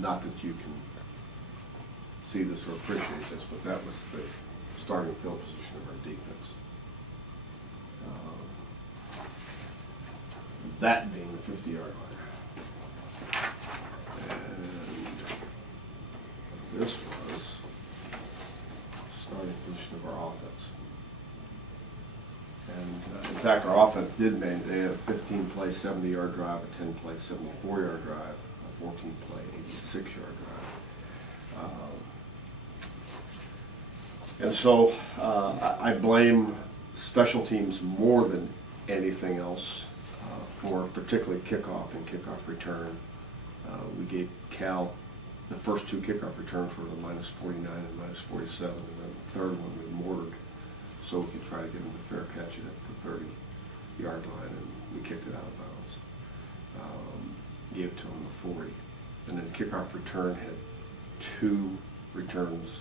Not that you can see this or appreciate this, but that was the starting field position of our defense. That being the 50-yard line. And this was starting position of our offense. And in fact, our offense did maintain. They had a 15-play, 70-yard drive, a 10-play, 74-yard drive, a 14-play, 86-yard drive. And so I blame special teams more than anything else for particularly kickoff and kickoff return. We gave Cal the first two kickoff returns were the -49 and -47, and then the third one we mortared so we could try to get them a fair catch it at the 30-yard line, and we kicked it out of bounds. Gave it to them the 40. And then kickoff return had two returns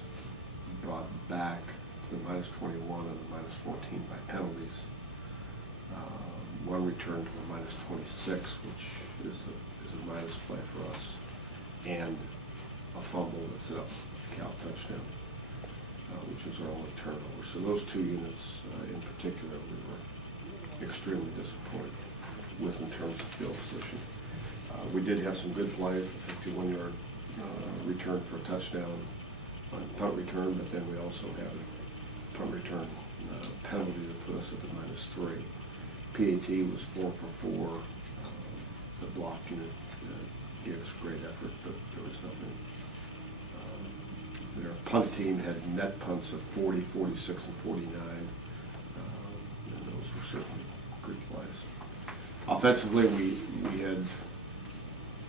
brought back to the -21 and the -14 by penalties. One return to the -26, which is a minus play for us, and a fumble that set up a Cal touchdown, which was our only turnover. So those two units in particular we were extremely disappointed with in terms of field position. We did have some good plays, the 51-yard return for a touchdown on punt return, but then we also had a punt return penalty that put us at the -3. PAT was 4 for 4. The block unit gave us great effort, but there was nothing. Their punt team had net punts of 40, 46, and 49. And those were certainly good plays. Offensively, we had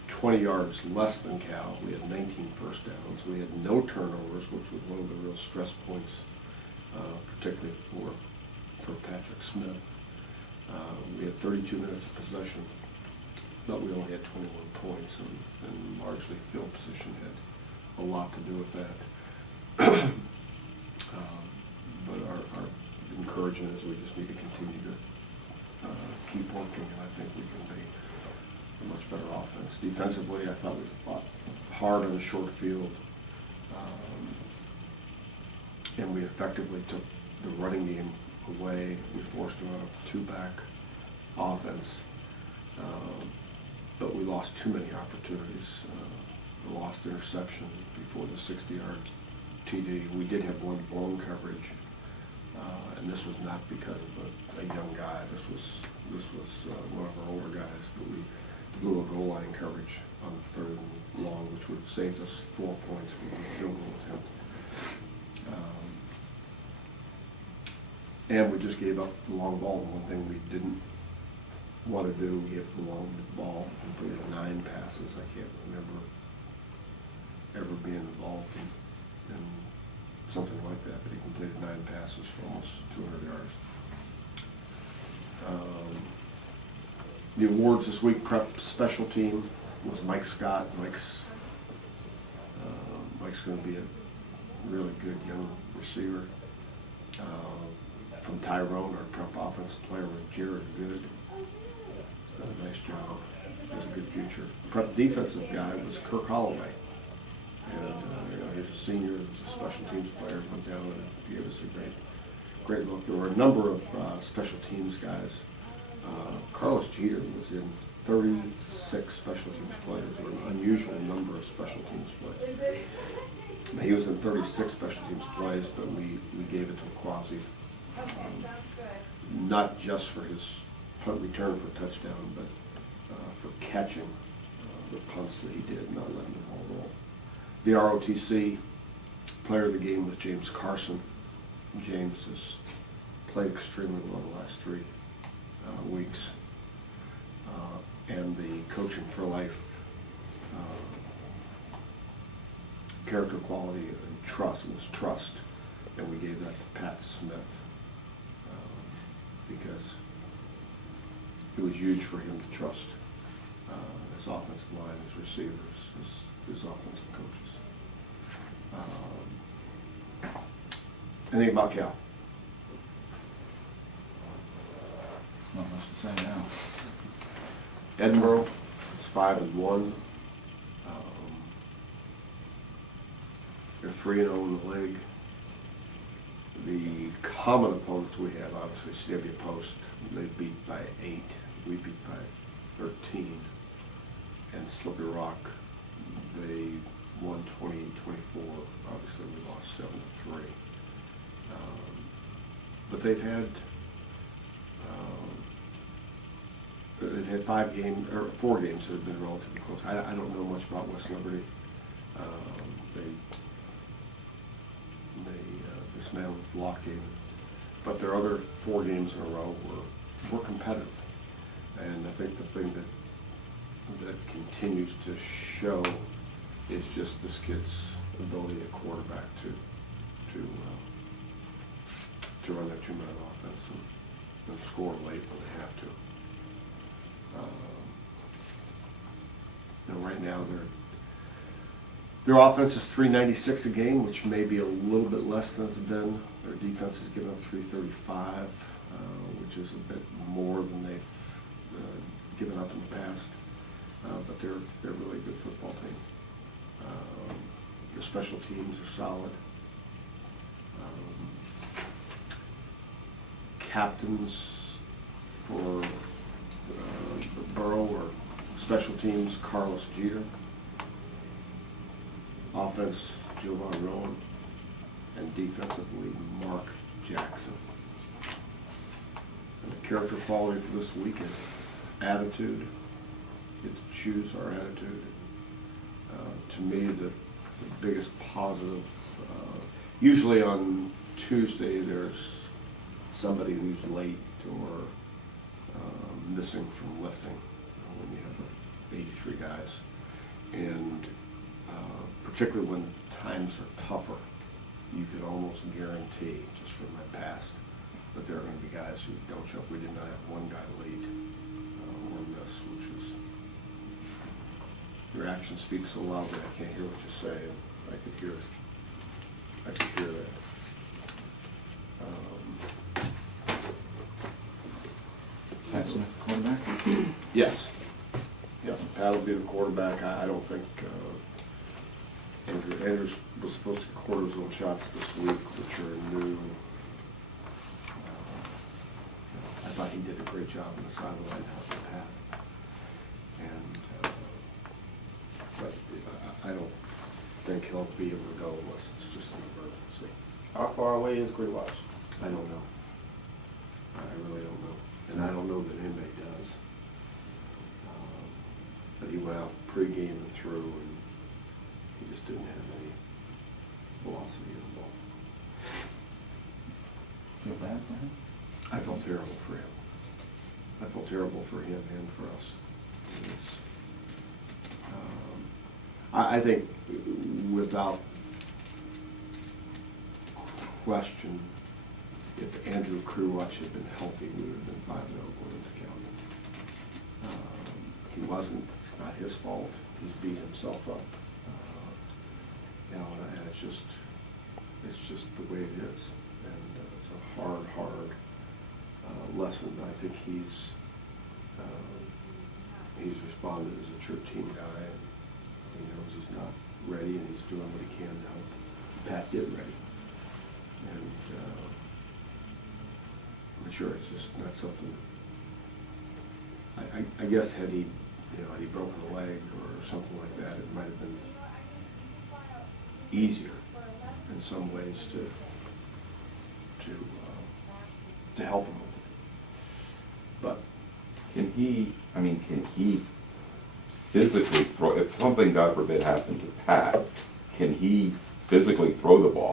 20 yards less than Cal. We had 19 first downs. We had no turnovers, which was one of the real stress points, particularly for Patrick Smith. We had 32 minutes of possession, but we only had 21 points, and largely field position had a lot to do with that. But our encouragement is we just need to continue to keep working, and I think we can be a much better offense. Defensively, I thought we fought hard on the short field, and we effectively took the running game away. We forced them out of two-back offense, but we lost too many opportunities. We lost interception before the 60-yard TD. We did have one blown coverage, and this was not because of a young guy. This was one of our older guys, but we blew a goal line coverage on the 3rd and long, which would have saved us 4 points from the field goal attempt. And we just gave up the long ball. The one thing we didn't want to do, we gave the long ball, completed 9 passes. I can't remember ever being involved in something like that, but he completed 9 passes for almost 200 yards. The awards this week, prep special team was Mike Scott. Mike's going to be a really good young receiver. From Tyrone, our prep offensive player was Jared Good. Nice job. Has a good future. Prep defensive guy was Kirk Holloway. And he's a senior, he's a special teams player, went down and gave us a great look. There were a number of special teams guys. Carlos Jeter was in 36 special teams players, or an unusual number of special teams plays. He was in 36 special teams plays, but we gave it to Quasi. Not just for his punt return for a touchdown, but for catching the punts that he did, not letting the ball roll. The ROTC player of the game was James Carson. James has played extremely well the last 3 weeks. And the Coaching for Life character quality and trust was trust, and we gave that to Pat Smith because it was huge for him to trust his offensive line, his receivers, his offensive coaches. Anything about Cal? Not much to say now. Edinburgh is 5-1. They're 3-0 in the league. The common opponents we have, obviously, CW Post, they beat by 8. We beat by 13. And Slippery Rock, they won 28-24. Obviously, we lost 7-3. But they've had 4 games that have been relatively close. I don't know much about West Liberty. They dismantled Lockheed, but their other 4 games in a row were competitive. And I think the thing that continues to show is just this kid's ability at quarterback to run that 2-minute offense and score late when they have to. Right now their offense is 396 a game, which may be a little bit less than it's been. Their defense has given up 335, which is a bit more than they've given up in the past. But they're a really good football team. Their special teams are solid. Captains for the Borough or special teams, Carlos Jeter. Offense, Jovan Rowan. And defensively, Mark Jackson. And the character quality for this week is attitude. Get to choose our attitude. To me, the biggest positive, usually on Tuesday there's somebody who's late or missing from lifting when you have 83 guys. And particularly when times are tougher, you could almost guarantee, just from my past, that there are going to be guys who don't show up. We did not have one guy late or miss, which is, your action speaks so loud that I can't hear what you say, and I could hear that. Pat Smith, quarterback? Yes. Yeah, Pat'll be the quarterback. I don't think Andrews was supposed to record his own shots this week, which are new. I thought he did a great job on the sideline helping Pat. And but I don't think he'll be able to go unless it's just an emergency. How far away is Great Watch? I don't know. I really don't know. And I don't know that anybody does. But he went out pregame and through, and he just didn't have any velocity in the ball. Feel bad for him? I felt terrible for him. I felt terrible for him and for us. I think without question, if Andrew Krewatch had been healthy, we would have been 5-0 going into county. He wasn't. It's not his fault. He's beat himself up. And it's just the way it is. And it's a hard lesson. I think he's responded as a true team guy, and he knows he's not ready, and he's doing what he can to help Pat get ready. And I'm sure it's just not something. I guess had he broken a leg or something like that, it might have been easier in some ways to help him with it. But can he physically throw, if something, God forbid, happened to Pat, can he physically throw the ball?